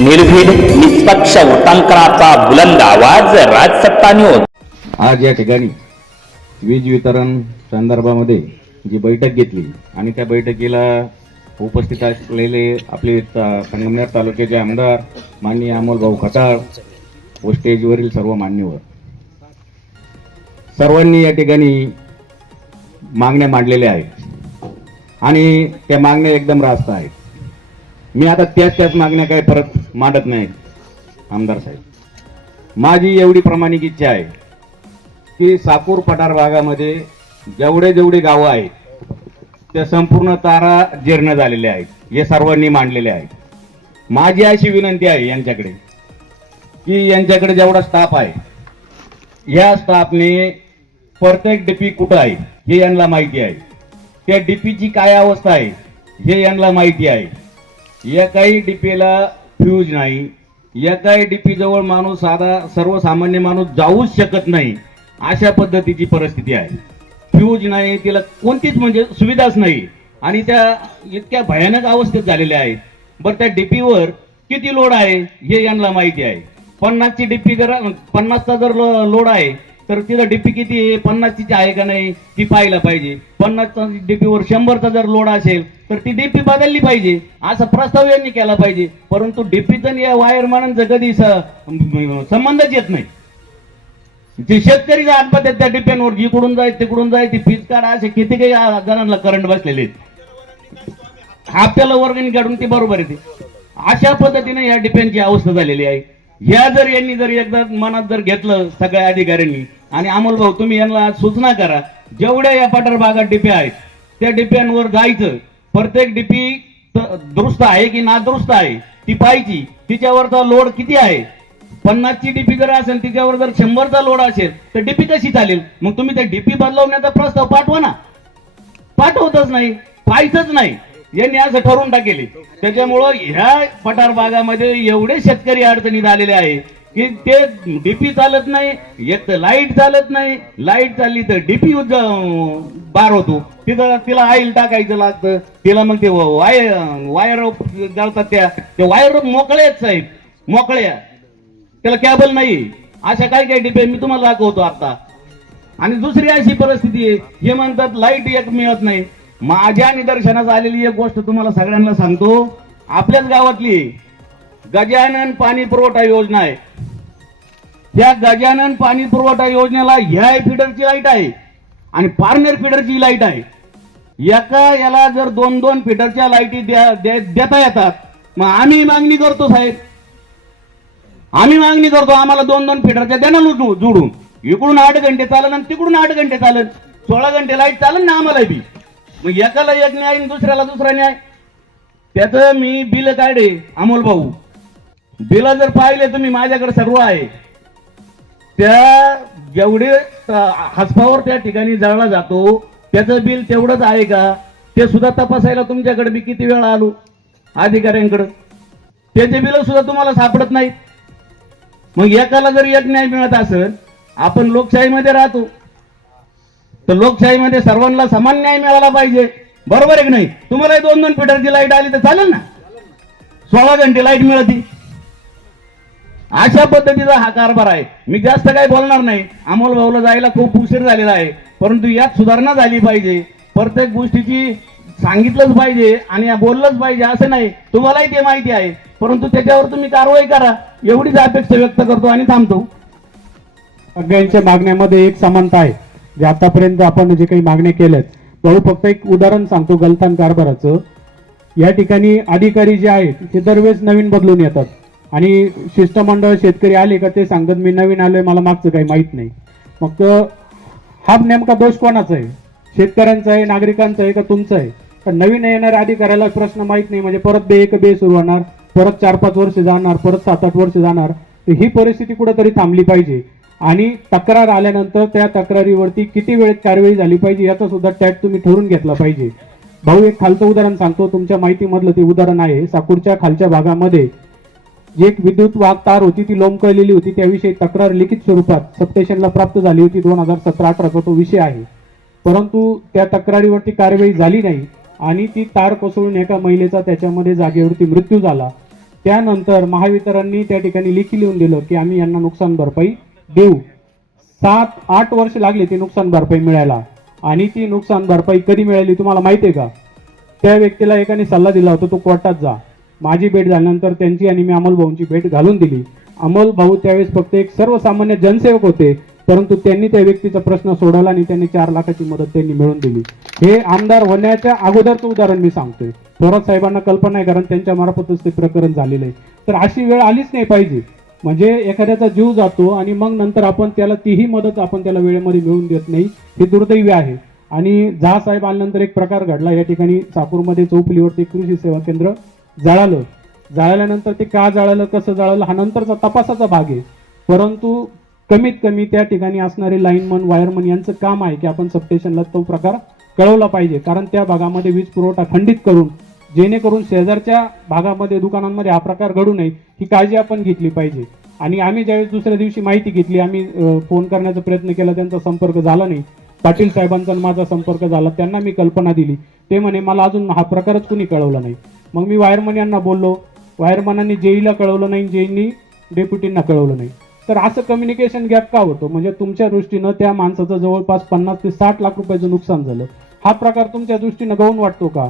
निर्भीड निष्पक्ष वृत्तांकनाचा बुलंद आवाज राजसत्ता न्यूज आज या ठिकाणी वीज वितरण संदर्भामध्ये जी बैठक घेतली आणि त्या बैठकीला उपस्थित असलेले आपले संगमनेर तालुक्याचे आमदार माननीय अमोलभाऊ खटाळ व स्टेजवरील सर्व मान्यवर. सर्वांनी या ठिकाणी मागण्या मांडलेल्या आहेत. आणि त्या मागण्या एकदम रास्त आहेत. मी आता त्याच त्याच मागण्या काही परत मांडत नाही आमदार साहेब. माझी एवढी प्रामाणिक इच्छा आहे की साकूर पठार भागामध्ये जेवढे जेवढे गावं आहेत त्या संपूर्ण तारा जीर्ण झालेल्या आहेत हे सर्वांनी मांडलेले आहेत. माझी अशी विनंती आहे यांच्याकडे की यांच्याकडे जेवढा स्टाफ आहे या स्टाफने प्रत्येक डीपी कुठं आहे हे यांना माहिती आहे. त्या डीपीची काय अवस्था आहे हे यांना माहिती आहे. एकाही डीपीला फ्यूज नाही. एकाही डीपी जवळ माणूस साधा सर्वसामान्य माणूस जाऊच शकत नाही. अशा पद्धतीची परिस्थिती आहे. फ्यूज नाही तिला कोणतीच म्हणजे सुविधाच नाही. आणि त्या इतक्या भयानक अवस्थेत झालेल्या आहेत. बरं त्या डीपीवर किती लोड आहे हे यांना माहिती आहे. पन्नासची डीपी जर पन्नासचा जर लोड आहे तर तिथं डीपी किती आहे? पन्नासची आहे का नाही? ती पाहायला पाहिजे. पन्नासचा डीपीवर शंभरचा जर लोड असेल तर ती डीपी बदलली पाहिजे. असा प्रस्ताव यांनी केला पाहिजे. परंतु डीपी तर या वायरमॅनांचा कधी संबंधच येत नाही. जे शेतकरी आत्महत्या त्या डिप्यांवर जिकडून जाय तिकडून जाय ती फीज काढा असे किती काही जणांना करंट बसलेले आहेत. वर्गणी काढून ती बरोबर येते. अशा पद्धतीने या डिपेंडची अवस्था झालेली आहे. या जर यांनी जर एकदा मनात जर घेतलं सगळ्या अधिकाऱ्यांनी आणि अमोल भाऊ तुम्ही यांना सूचना करा जेवढ्या या पठार भागात डिप्या आहेत त्या डिप्यांवर जायचं. प्रत्येक डिपी दुरुस्त आहे की नादुरुस्त आहे ती पाहायची. तिच्यावरचा लोड किती आहे? पन्नासची डीपी जर असेल तिच्यावर जर शंभरचा लोड असेल तर डीपी कशी चालेल? मग तुम्ही त्या डीपी बदलवण्याचा प्रस्ताव पाठवा ना. पाठवतच नाही पाहायचंच नाही. यांनी असं ठरवून टाकेले. त्याच्यामुळं ह्या पठार भागामध्ये एवढे शेतकरी अडचणीत आलेले आहे की ते डीपी चालत नाही एक तर लाइट चालत नाही लाइट चालली तर डीपी बार होतो तिथं तिला ऑइल टाकायचं लागतं. तिला मग ते वायर वायर जाळतात त्या. ते वायर मोकळे आहेत साहेब मोकळ्या त्याला कॅबल नाही. अशा काही काही डिपे मी तुम्हाला दाखवतो आता. आणि दुसरी अशी परिस्थिती आहे हे म्हणतात लाइट एक मिळत नाही. माझ्या निदर्शनास आलेली एक गोष्ट तुम्हाला सगळ्यांना सांगतो. आपल्याच गावातली गजानन पाणी पुरवठा योजना आहे. त्या गजानन पाणी पुरवठा योजनेला ह्या फिडरची लाइट आहे आणि पारनेर फिडरची लाइट आहे. एका याला जर दोन दोन फिडरच्या लाईटी द्या- दे देता येतात मग आम्ही मागणी करतो साहेब. आम्ही मागणी करतो आम्हाला दोन दोन फिटरच्या द्या ना जोडून. इकडून आठ घंटे चालन आणि तिकडून आठ घंटे चालन. सोळा घंटे लाइट चालन ना आम्हाला बी. मग एकाला एक न्याय आणि दुसऱ्याला दुसरा न्याय. त्याचं मी बिल काढे अमोल भाऊ. बिल जर पाहिले तुम्ही माझ्याकडे सर्व आहे. त्या जेवढे हसपावर त्या ठिकाणी जळला जातो त्याचं बिल तेवढंच आहे का? ते सुद्धा तपासायला तुमच्याकडे मी किती वेळा आलो अधिकाऱ्यांकडं. त्याचे बिल सुद्धा तुम्हाला सापडत नाहीत. मग एकाला जर एक न्याय मिळत असेल आपण लोकशाहीमध्ये राहतो. तर लोकशाहीमध्ये सर्वांना समान न्याय मिळाला पाहिजे. बरोबर आहे की नाही? तुम्हाला दोन दोन फिटरची लाइट आली तर चालेल ना? सोळा घंटे लाइट मिळती. अशा पद्धतीचा हा कारभार आहे. मी जास्त काही बोलणार नाही. अमोल भाऊला जायला खूप उशीर झालेला आहे. परंतु यात सुधारणा झाली पाहिजे. प्रत्येक गोष्टीची सांगितलंच पाहिजे आणि बोललंच पाहिजे असं नाही. तुम्हालाही ते माहिती आहे. परंतु त्याच्यावर तुम्ही कारवाई करा. एवढीच अपेक्षा व्यक्त करतो आणि थांबतो. सगळ्यांच्या मागण्यामध्ये एक समानता आहे. जे आतापर्यंत आपण जे काही मागण्या केल्यात भाऊ फक्त एक उदाहरण सांगतो गलथान कारभाराचं. या ठिकाणी अधिकारी जे आहेत ते दरवेळेस नवीन बदलून येतात. आणि शिष्टमंडळ शेतकरी आले का ते सांगतात मी नवीन आलोय मला मागचं काही माहीत नाही. मग हा नेमका दोष कोणाचा आहे? शेतकऱ्यांचा आहे नागरिकांचा आहे का तुमचा आहे? तर नवीन येणाऱ्या अधिकाऱ्याला प्रश्न माहीत नाही म्हणजे परत बे एक बे सुरू होणार परत चार पाच वर्ष जाणार परत सात आठ वर्ष जाणार तर ही परिस्थिती कुठेतरी थांबली पाहिजे. आणि तक्रार आल्यानंतर त्या तक्रारीवरती किती वेळेत कारवाई झाली पाहिजे याचा सुद्धा टॅट तुम्ही ठरवून घेतला पाहिजे. भाऊ एक खालचं उदाहरण सांगतो तुमच्या माहितीमधलं ते उदाहरण आहे. साकूरच्या खालच्या भागामध्ये एक विद्युत वाघ तार होती ती लोंबकळलेली होती. त्याविषयी तक्रार लिखित स्वरूपात सबस्टेशनला प्राप्त झाली होती. दोन हजार सतरा अठराचा तो विषय आहे. परंतु त्या तक्रारीवरती कारवाई झाली नाही आणि ती तार कोसळून एका महिलेचा त्याच्यामध्ये जागेवरती मृत्यू झाला. त्यानंतर महावितरणनी त्या ठिकाणी लिखी लिहून दिलं की आम्ही यांना नुकसान भरपाई देऊ. सात आठ वर्ष लागली ती नुकसान भरपाई मिळायला. आणि ती नुकसान भरपाई कधी मिळाली तुम्हाला माहिती आहे का? त्या व्यक्तीला एकाने सल्ला दिला होता तो कोर्टात जा. माझी भेट झाल्यानंतर त्यांची आणि मी अमोल भाऊंची भेट घालून दिली. अमोल भाऊ त्यावेळेस फक्त एक सर्वसामान्य जनसेवक होते परंतु त्यांनी त्या व्यक्तीचा प्रश्न सोडवला आणि त्यांनी चार लाखाची मदत त्यांनी मिळवून दिली. हे आमदार होण्याच्या अगोदरचं उदाहरण मी सांगतोय. थोरात साहेबांना कल्पना आहे कारण त्यांच्या मार्फतच ते प्रकरण झालेलं आहे. तर अशी वेळ आलीच नाही पाहिजे. म्हणजे एखाद्याचा जीव जातो आणि मग नंतर आपण त्याला तीही मदत आपण त्याला वेळेमध्ये मिळवून देत नाही हे दुर्दैवी आहे. आणि झा साहेब आल्यानंतर एक प्रकार घडला. या ठिकाणी चाकूरमध्ये चौपलीवरती कृषी सेवा केंद्र जाळालं. जाळल्यानंतर ते का जाळलं कसं जाळलं हा नंतरचा तपासाचा भाग आहे. परंतु कमीत कमी त्या ठिकाणी असणारे लाईनमन वायरमन यांचं काम आहे की आपण सबस्टेशनला तो प्रकार कळवला पाहिजे. कारण त्या भागामध्ये वीज पुरवठा खंडित करून जेणेकरून शेजारच्या भागामध्ये दुकानांमध्ये हा प्रकार घडू नये ही काळजी आपण घेतली पाहिजे. आणि आम्ही ज्यावेळेस दुसऱ्या दिवशी माहिती घेतली आम्ही फोन करण्याचा प्रयत्न केला त्यांचा संपर्क झाला नाही. पाटील साहेबांचा माझा संपर्क झाला त्यांना मी कल्पना दिली. ते म्हणे मला अजून हा प्रकारच कुणी कळवला नाही. मग मी वायरमन यांना बोललो. वायरमनांनी जेईला कळवलं नाही जेईंनी डेप्युटींना कळवलं नाही. तर असं कम्युनिकेशन गॅप का होतो? म्हणजे तुमच्या दृष्टीनं त्या माणसाचं जवळपास पन्नास ते साठ लाख रुपयाचं नुकसान झालं. हा प्रकार तुमच्या दृष्टीनं गौण वाटतो का?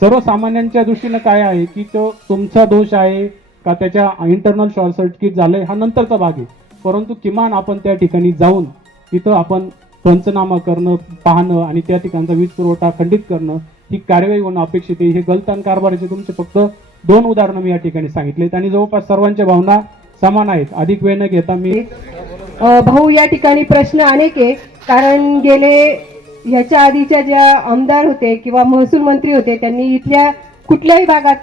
सर्वसामान्यांच्या दृष्टीनं काय आहे की तो तुमचा दोष आहे का त्याच्या इंटरनल शॉर्ट सर्किट झालंय? हा नंतरचा भाग आहे. परंतु किमान आपण त्या ठिकाणी जाऊन तिथं आपण पंचनामा करणं पाहणं आणि त्या ठिकाणचा वीज पुरवठा खंडित करणं ही कारवाई होणं अपेक्षित आहे. हे गलतान कारभाराचे तुमचे फक्त दोन उदाहरणं मी या ठिकाणी सांगितलेत आणि जवळपास सर्वांच्या भावना समान आहेत. अधिक वेळ न घेता मी भाऊ या ठिकाणी प्रश्न अनेक आहे. कारण गेले ह्याच्या आधीच्या ज्या आमदार होते किंवा महसूल मंत्री होते त्यांनी इथल्या कुठल्याही भागात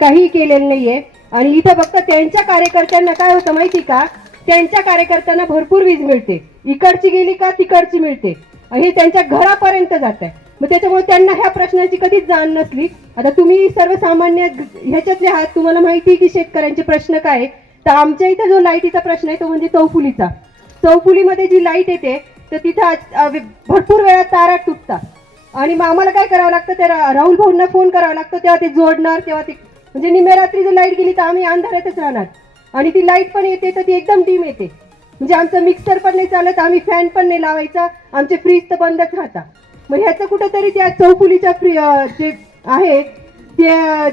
काही केलेलं नाहीये. आणि इथं फक्त त्यांच्या कार्यकर्त्यांना काय होतं माहिती का? त्यांच्या कार्यकर्त्यांना भरपूर वीज मिळते. इकडची गेली का तिकडची मिळते. आणि हे त्यांच्या घरापर्यंत जात आहे मग त्याच्यामुळे त्यांना ह्या प्रश्नाची कधीच जाण नसली. आता तुम्ही सर्वसामान्य ह्याच्यातले आहात तुम्हाला माहिती आहे की शेतकऱ्यांचे प्रश्न काय आहे? तर आमच्या इथं जो लाईटीचा प्रश्न आहे तो म्हणजे चौफुलीचा. चौफुलीमध्ये जी लाइट येते तर तिथं भरपूर वेळा तारा तुटतात. आणि मग आम्हाला काय करावं लागतं? ते राहुल भाऊंना फोन करावा लागतो तेव्हा ते जोडणार तेव्हा ते म्हणजे निम्या रात्री जर लाइट गेली तर आम्ही अंधारातच राहणार. आणि ती लाइट पण येते तर ती एकदम डीम येते. म्हणजे आमचं मिक्सर पण नाही चालत आम्ही फॅन पण नाही लावायचा आमचे फ्रीज तर बंदच राहतात. मग ह्याचं कुठंतरी त्या चौफुलीच्या फ्री जे आहे ते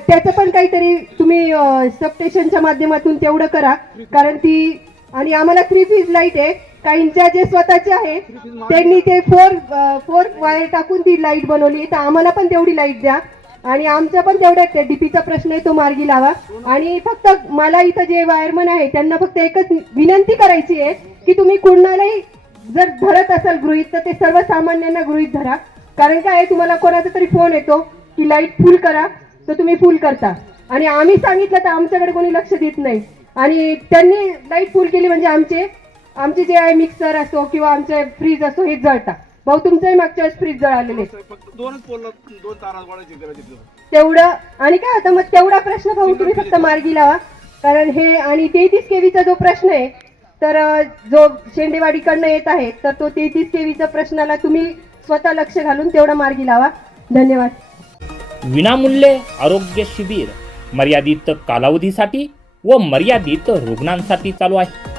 त्याचं पण काहीतरी तुम्ही सबस्टेशनच्या माध्यमातून तेवढं करा. कारण ती आणि आम्हाला थ्री फीज लाइट आहे. काहींच्या जे स्वतःचे आहे त्यांनी ते फोर फोर वायर टाकून ती लाइट बनवली. तर आम्हाला पण तेवढी लाइट द्या. आणि आमचा पण तेवढा डीपीचा प्रश्न आहे तो मार्गी लावा. आणि फक्त मला इथं जे वायरमन आहे त्यांना फक्त एकच विनंती करायची आहे की तुम्ही कुणालाही जर धरत असाल गृहित तर ते सर्वसामान्यांना गृहित धरा. कारण काय आहे, तुम्हाला कोणाचा तरी फोन येतो की लाइट फुल करा तर तुम्ही फुल करता. आणि आम्ही सांगितलं तर आमच्याकडे कोणी लक्ष देत नाही. आणि त्यांनी लाइट फुल केली म्हणजे आमचे आमचे जे आहे मिक्सर असो किंवा आमचे फ्रीज असो हे जळतात भाऊ तुमचंही मागच्या वेळेस फ्रीज जळालेले तेवढं आणि काय होतं मग तेवढा प्रश्न भाऊ तुम्ही फक्त मार्गी लावा. कारण हे आणि तेहतीस केवीचा जो प्रश्न आहे तर जो शेंडेवाडीकडनं येत आहे तर तो तेहतीस केवीचा प्रश्नाला तुम्ही स्वतः लक्ष घालून तेवढा मार्गी लावा. धन्यवाद. विनामूल्य आरोग्य शिबिर मर्यादित कालावधीसाठी व मर्यादित रुग्णांसाठी चालू आहे.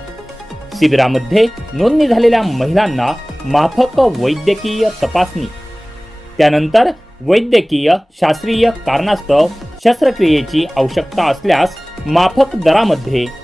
शिबिरामध्ये नोंदणी झालेल्या महिलांना माफक वैद्यकीय तपासणी. त्यानंतर वैद्यकीय शास्त्रीय कारणास्तव शस्त्रक्रियेची आवश्यकता असल्यास माफक दरामध्ये